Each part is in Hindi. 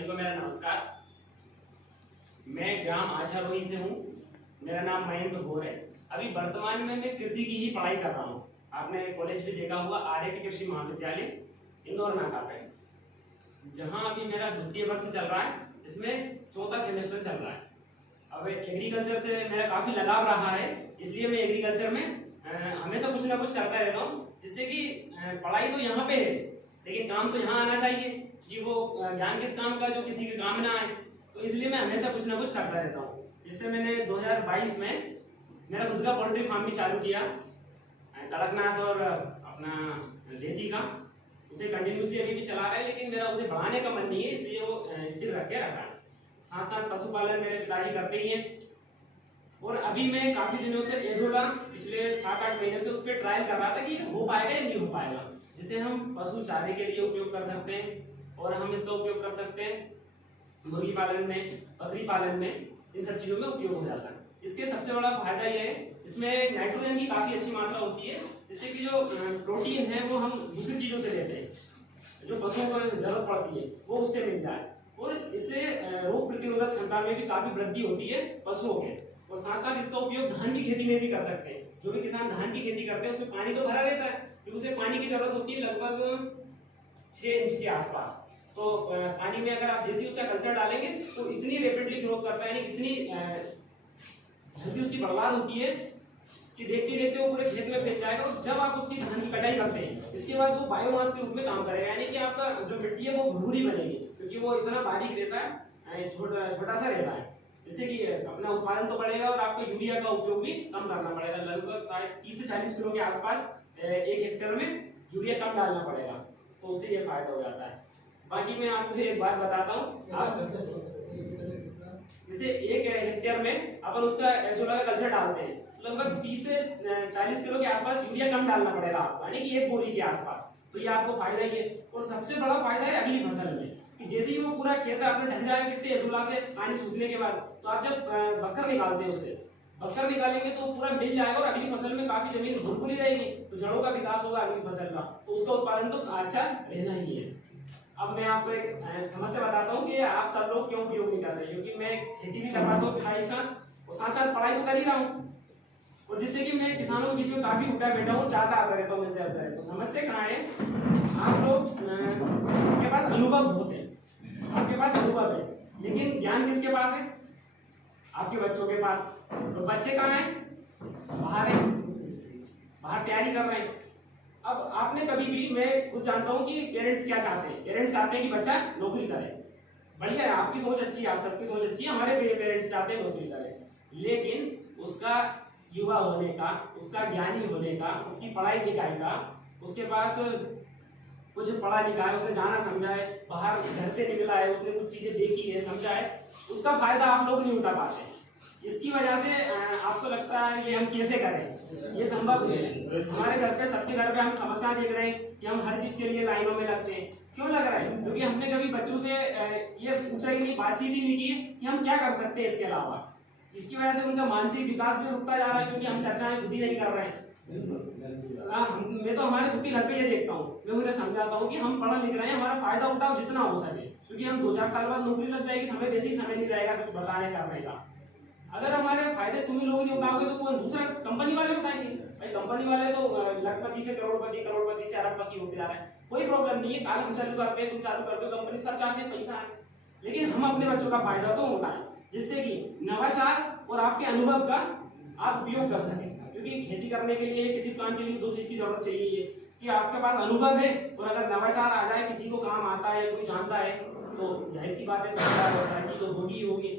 सभी को मेरा नमस्कार। मैं ग्राम आशारोही से हूँ। मेरा नाम महेंद्र घोर है। अभी वर्तमान में मैं कृषि की ही पढ़ाई कर रहा हूँ। आपने कॉलेज भी देखा हुआ, आर्य कृषि महाविद्यालय इंदौर नाका पे, जहाँ अभी मेरा द्वितीय वर्ष चल रहा है। इसमें चौथा सेमेस्टर चल रहा है। अब एग्रीकल्चर से मेरा काफी लगाव रहा है, इसलिए मैं एग्रीकल्चर में हमेशा कुछ ना कुछ करता रहता हूँ, जिससे कि पढ़ाई तो यहाँ पे है लेकिन काम तो यहाँ आना चाहिए कि वो ज्ञान किस काम का जो किसी के काम ना आए। तो इसलिए मैं हमेशा कुछ ना कुछ करता रहता हूँ। जिससे मैंने 2022 में मेरा खुद का पोल्ट्री फार्म भी चालू किया, कड़कनाथ और अपना देसी का। उसे कंटिन्यूसली अभी भी चला रहा है, लेकिन मेरा उसे बढ़ाने का मन नहीं है, इसलिए वो स्थिर रख के रखा है। साथ साथ पशुपालन मेरे पिताजी करते ही हैं। और अभी मैं काफी दिनों से एजोला पिछले 7-8 महीने से उस पर ट्रायल कर रहा था कि हो पाएगा या नहीं हो पाएगा, जिसे हम पशु चारे के लिए उपयोग कर सकते हैं और हम इसका उपयोग कर सकते हैं मुर्गी पालन में, बकरी पालन में, इन सब चीजों में उपयोग हो जाता है। इसके सबसे बड़ा फायदा यह है, इसमें नाइट्रोजन की काफी अच्छी मात्रा होती है, जिससे कि जो प्रोटीन है वो हम दूसरी चीजों से लेते हैं, जो पशुओं को जरूरत पड़ती है वो उससे मिल जाए। और इससे रोग प्रतिरोधक क्षमता में भी काफी वृद्धि होती है पशुओं के। और साथ साथ इसका उपयोग धान की खेती में भी कर सकते हैं। जो भी किसान धान की खेती करते हैं उसमें पानी तो भरा रहता है, तो उसे पानी की जरूरत होती है लगभग 6 इंच के आसपास। तो पानी में अगर आप जैसे उसका कल्चर डालेंगे तो इतनी रैपिडली ग्रोथ करता है, इतनी जल्दी उसकी बर्बाद होती है कि देखते देखते वो पूरे खेत में फैल जाएगा। और जब आप उसकी धान की कटाई करते हैं, इसके बाद वो बायोमास के रूप में काम करेगा, यानी कि आपका जो मिट्टी है वो भुरभुरी बनेगी, क्योंकि वो इतना बारीक रहता है, छोटा सा रहता है, जिससे कि अपना उत्पादन तो बढ़ेगा और आपको यूरिया का उपयोग भी कम करना पड़ेगा। लगभग 30 से 40 किलो के आसपास 1 हेक्टेयर में यूरिया कम डालना पड़ेगा, तो उससे ये फायदा हो जाता है। बाकी मैं आपको एक बात बताता हूँ, जैसे 1 हेक्टेयर में अपन उसका एजोला का कल्चर डालते हैं, लगभग 30 से 40 किलो के आसपास यूरिया कम डालना पड़ेगा आपको, यानी कि 1 बोरी के आसपास। तो ये आपको फायदा ही है। और सबसे बड़ा फायदा है अगली फसल में, कि जैसे ही वो पूरा खेत आपने ढक जाएगा किससे, एजोला से पानी सूखने के बाद, तो आप जब बक्कर निकालते हैं उससे, बक्कर निकालेंगे तो पूरा मिल जाएगा और अगली फसल में काफी जमीन भुरभुरी रहेगी, तो जड़ों का विकास होगा अगली फसल का, तो उसका उत्पादन तो अच्छा रहना ही है। अब मैं आपको एक समस्या बताता हूँ कि आप सब लोग क्यों उपयोग नहीं कर रहे, क्योंकि मैं खेती भी कर रहा हूँ पिताजी के साथ, और साथ साथ पढ़ाई तो कर ही रहा हूँ, और जिससे कि मैं किसानों के बीच में काफी उठा बैठा हूँ, ज्यादा आता रहता हूँ, मिलते रहता है। तो समस्या कहाँ है, आप लोग के पास अनुभव बहुत है, आपके पास अनुभव है, लेकिन ज्ञान किसके पास है, आपके बच्चों के पास। तो बच्चे कहाँ हैं, बाहर है, बाहर तैयारी कर रहे हैं। अब आपने कभी भी, मैं खुद जानता हूँ कि पेरेंट्स क्या चाहते हैं, पेरेंट्स चाहते हैं कि बच्चा नौकरी करे, बढ़िया है, आपकी सोच अच्छी है, आप सबकी सोच अच्छी है, हमारे पेरेंट्स चाहते हैं नौकरी करे, लेकिन उसका युवा होने का, उसका ज्ञानी होने का, उसकी पढ़ाई लिखाई का, उसके पास कुछ पढ़ा लिखा है, उसने जाना समझा है, बाहर घर से निकला है, उसने कुछ चीजें देखी है, समझा है, उसका फायदा आप लोग नहीं उठा पाते। इसकी वजह से आपको लगता है ये हम कैसे करें, ये संभव नहीं है। हमारे घर पे, सबके घर पे हम समस्या देख रहे हैं कि हम हर चीज के लिए लाइनों में लगते हैं। क्यों लग रहा है, क्योंकि हमने कभी बच्चों से ये पूछा ही नहीं, बातचीत ही नहीं की कि हम क्या कर सकते हैं इसके अलावा। इसकी वजह से उनका मानसिक विकास भी रुकता जा रहा है, क्योंकि हम चर्चाएं खुद ही नहीं कर रहे हैं। मैं तो हमारे खुद के घर पे ये देखता हूँ, मैं उन्हें समझाता हूँ कि हम पढ़ा लिख रहे हैं, हमारा फायदा उठाओ जितना हो सके, क्योंकि हम 2-4 साल बाद नौकरी लग जाएगी तो हमें वैसे ही समय नहीं रहेगा कुछ बताने करने का। अगर हमारे फायदे तुम ही लोग नहीं उठाओगे तो कोई दूसरा कंपनी वाले उठाएंगे। भाई कंपनी वाले तो लखपति से करोड़पति, करोड़पति से अरबपति होते जा रहे हैं, कोई प्रॉब्लम नहीं है। काम हम चालू करते हैं, तुम चालू करते हो, कंपनी सब चाहते हैं पैसा आए, लेकिन हम अपने बच्चों का फायदा तो उठाएं, जिससे कि नवाचार और आपके अनुभव का आप उपयोग कर सकें। क्योंकि खेती करने के लिए, किसी काम के लिए 2 चीज की जरूरत चाहिए, कि आपके पास अनुभव है, और अगर नवाचार आ जाए, किसी को काम आता है, कोई जानता है, तो जाहिर सी बात है पैसा होता है कि तो होगी।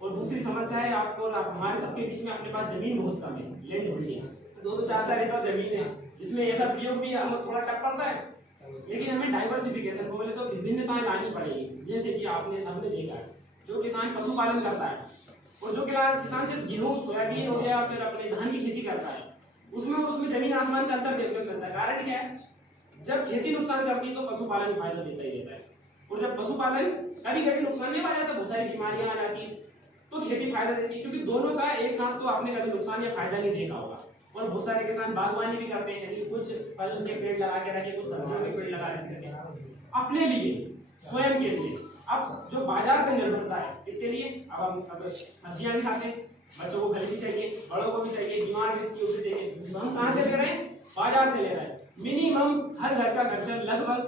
और दूसरी समस्या है, आपको हमारे सबके बीच में अपने पास जमीन बहुत कम है, लैंड होल्डिंग 2-4 एकड़ जमीन है, जिसमें ऐसा प्रयोग भी हमें थोड़ा टफ पड़ता है। लेकिन हमें डाइवर्सिफिकेशन को बोले तो विभिन्नताएं लानी पड़ेगी। जैसे कि आपने सामने देखा है, जो किसान पशुपालन करता है और जो किसान सिर्फ गेहूं, सोयाबीन हो गया, फिर अपने धान की खेती करता है, उसमें जमीन आसमान का अंतर देखने को मिलता है। कारण क्या है, जब खेती नुकसान करती है तो पशुपालन फायदा देता ही देता है, और जब पशुपालन कभी कभी नुकसान नहीं आ जाता, बहुत सारी बीमारियां आ जाती है, तो खेती फायदा देती है। क्योंकि दोनों का एक साथ तो आपने कभी नुकसान या फायदा नहीं देखा होगा। और बहुत सारे किसान बागवानी भी करते हैं, यानी कुछ फल के पेड़ लगा के रखे, कुछ सब्जियों के पेड़ लगा रखे अपने लिए, स्वयं के लिए, अब जो बाजार पे निर्भरता है, इसके लिए अब हम सब सब्जियां भी खाते हैं, बच्चों को घर भी चाहिए, बड़ों को भी चाहिए, बीमार व्यक्ति उसे चाहिए, तो हम कहाँ से ले रहे हैं? बाजार से ले रहे हैं। मिनिमम हर घर का खर्चा लगभग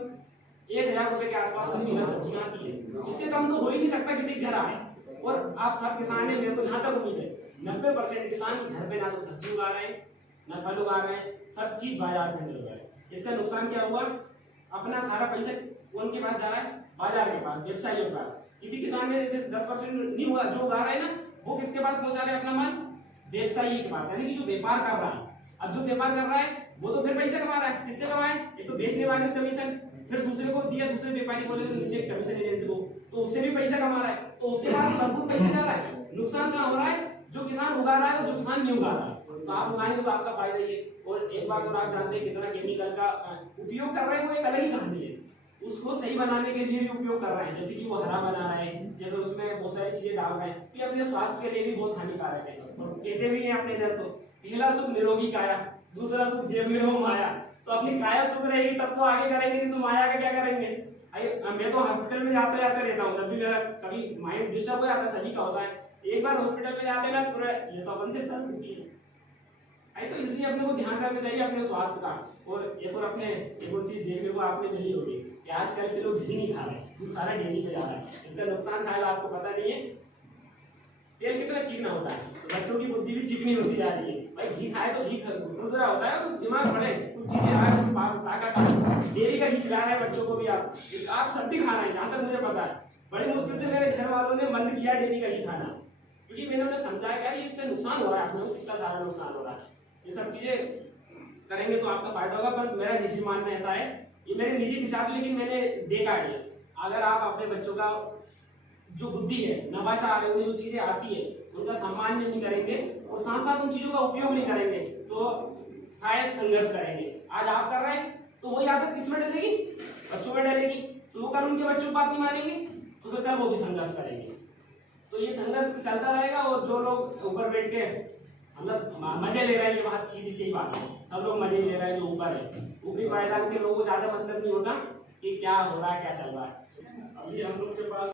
1000 रुपए के आसपास सब्जियां की है। इससे कम तो हो ही नहीं सकता किसी घर आए। और आप सब किसान हैं, मेरे को जहाँ तक उम्मीद है 90% किसान घर पे ना तो सब्जी उगा रहे हैं, ना फल उगा रहे हैं, सब चीज बाजार में मिल रहा है। इसका नुकसान क्या हुआ? अपना सारा पैसा उनके पास जा रहा है, बाजार के पास, व्यवसायियों के पास। किसी किसान ने जैसे 10% नहीं हुआ, जो उगा रहा है ना, वो किसके पास पहुंचा रहे हैं अपना माल? व्यवसायी के पास, यानी कि जो व्यापार कर रहा है। अब जो व्यापार कर रहा है वो तो फिर पैसे कमा रहा है। किससे कमाए? एक तो बेचने वाले से कमीशन, फिर दूसरे को दिया, दूसरे व्यापारी बोले तो नीचे कमीशन एजेंट को, तो उससे भी पैसा कमा रहा है, तो उसके पास भरपूर पैसे जा रहा है। नुकसान कहाँ हो रहा है? जो किसान उगा रहा है और जो किसान नहीं उगा रहा है। तो आप उगाएंगे तो आपका फायदा ही है। और एक बार और आप जानते हैं कितना केमिकल का उपयोग कर रहे हैं, वो एक अलग ही कहानी है। उसको सही बनाने के लिए भी उपयोग कर रहे हैं, जैसे कि वो हरा बना रहे हैं या फिर उसमें बहुत सारी चीजें डाल रहे हैं, ये अपने स्वास्थ्य के लिए भी बहुत हानिकारक है। और कहते भी हैं अपने इधर, तो पहला सुख निरोगी काया, दूसरा सुख जेब में हो माया। तो अपनी काया सुख रहेगी तब तो आगे करेंगे, नहीं तो माया का क्या करेंगे? मैं तो हॉस्पिटल में जाते जाते रहता हूँ, जब भी मेरा कभी माइंड डिस्टर्ब हो जाता है, सभी का होता है, एक बार हॉस्पिटल में जाते ना पूरा ये तो अपन से है। तो इसलिए अपने को ध्यान रखना चाहिए अपने स्वास्थ्य का। और एक और चीज देखने को आपने मिली होगी कि आजकल के लोग घी नहीं खा रहे, दूध सारा डेयरी पे जा रहा है। इसका नुकसान शायद आपको पता नहीं है। तेल कितना चिकना होता है, तो बच्चों की बुद्धि भी चिकनी होती जा रही है। भाई घी खाए तो घी खुरदुरा होता है, तो दिमाग बढ़े, कुछ चीजें आए तो ताकत आए। डेयरी का घी खिला रहे हैं बच्चों को भी, आप सब भी खा रहे हैं, जहाँ तक मुझे पता है। बड़ी मुश्किल से मेरे घर वालों ने बंद किया डेयरी का घी खाना, क्योंकि मैंने उन्हें समझाया कि इससे नुकसान हो रहा है, आपको कितना सारा नुकसान हो रहा है। ये सब चीजें करेंगे तो आपका फायदा होगा। पर मेरा निजी मानना ऐसा है, ये मेरे निजी विचार, लेकिन मैंने देखा है अगर आप अपने बच्चों का जो बुद्धि है, नवाचार है, उन्हें जो चीजें आती है उनका सम्मान नहीं करेंगे और साथ साथ उन चीजों का उपयोग नहीं करेंगे, तो शायद संघर्ष करेंगे। आज आप कर रहे हैं तो वही आदत किसमें डलेगी? बच्चों में डलेगी। तो वो कल उनके बच्चों बात नहीं मानेंगे, तो फिर कल वो भी संघर्ष करेंगे। तो ये संघर्ष चलता रहेगा। और जो लोग ऊपर बैठ के मतलब मजे ले रहे हैं, ये बात सीधी सी बात है, सब लोग मजे ले रहे हैं जो ऊपर है। ऊपरी पायदान के लोगों को ज्यादा मतलब नहीं होता कि क्या हो रहा है, क्या चल रहा है। अभी हम लोग के पास